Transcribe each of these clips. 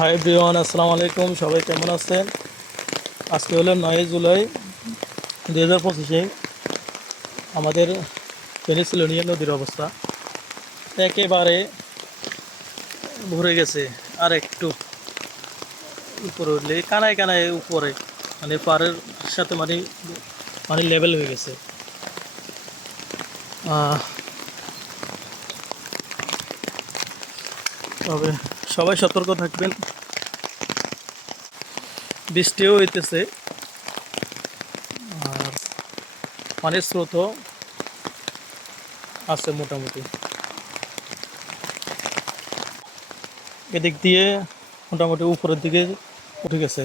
High ব্রিওয়ান আসসালামু আলাইকুম সবাই কেমন আছেন? আজকে হলো নয় জুলাই, দুই হাজার পঁচিশে আমাদের পেনিসিলোনিয়া নদীর অবস্থা। একেবারে ভরে গেছে। আর একটু উপরে উঠলে, কানায় কানায় উপরে মানে পাড়ের সাথে মানে মানে লেভেল হয়ে গেছে। তবে সবাই সতর্ক থাকবেন। বৃষ্টিও হইতেছে। আর পানির স্রোতও আছে মোটামুটি। এদিক দিয়ে মোটামুটি উপরের দিকে উঠে গেছে।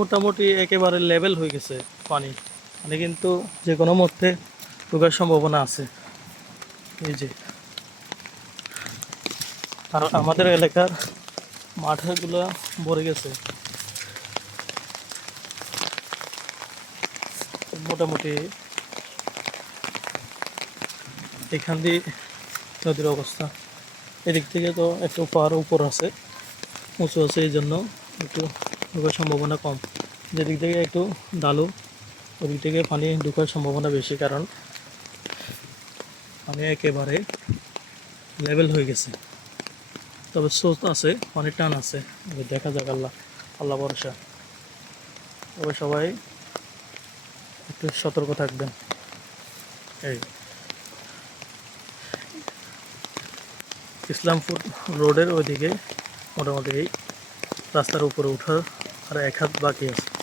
মোটামুটি একেবারে লেভেল হয়ে গেছে পানি। মানে কিন্তু যে কোনো মধ্যে ঢোকার সম্ভাবনা আছে। এই যে। আর আমাদের এলাকার মাঠগুলো ভরে গেছে। মোটামুটি এখান দিয়ে নদীর অবস্থা। এদিক থেকে তো একটু পাহাড় উপর আছে। উঁচু আছে, এই জন্য একটু ঢোকার সম্ভাবনা কম। যেদিক থেকে একটু ডালু, ওদিক থেকে পানি ঢোকার সম্ভাবনা বেশি, কারণ পানি একেবারে লেভেল হয়ে গেছে। তবে স্রোত আছে, পানির টান আছে। দেখা যাক আল্লাহ আল্লাহ ভরসা। তবে সবাই একটু সতর্ক থাকবেন। এই ইসলামপুর রোডের ওইদিকে মোটামুটি এই রাস্তার উপরে ওঠার আর এক হাত বাকি আছে।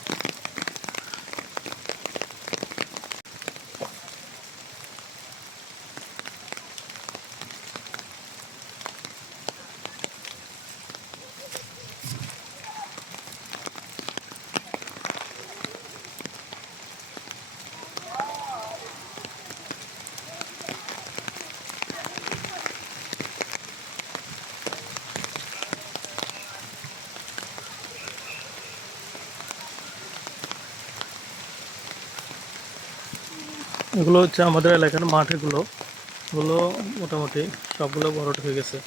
এগুলো হচ্ছে আমাদের এলাকার মাঠেগুলো। এগুলো মোটামুটি সবগুলো বড় হয়ে গেছে।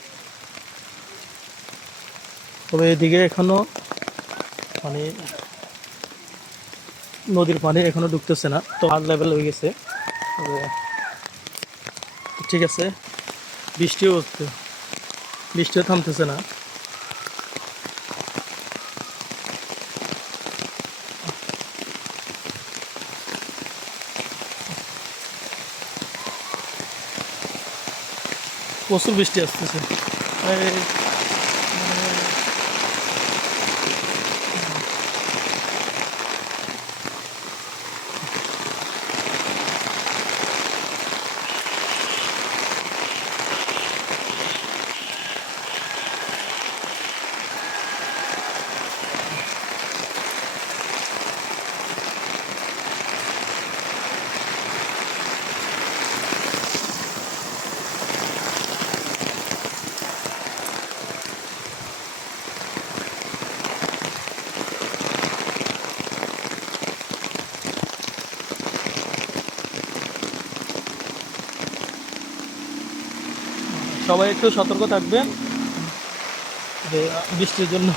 তবে এদিকে এখনও মানে নদীর পানি এখনও ঢুকতেছে না। তো হাত লেভেল হয়ে গেছে। ঠিক আছে, বৃষ্টিও হচ্ছে। বৃষ্টিও থামতেছে না। প্রচুর বৃষ্টি আসতেছে। সবাই একটু সতর্ক থাকবেন। যে বৃষ্টির জন্য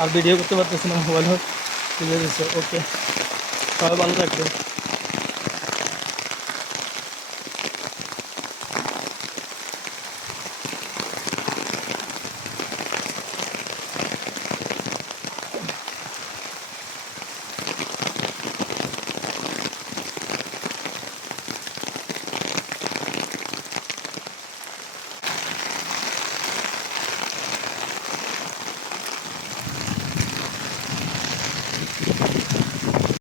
আর ভিডিও করতে পারতেছি না মোবাইল। ওকে সবাই ভালো থাকবেন।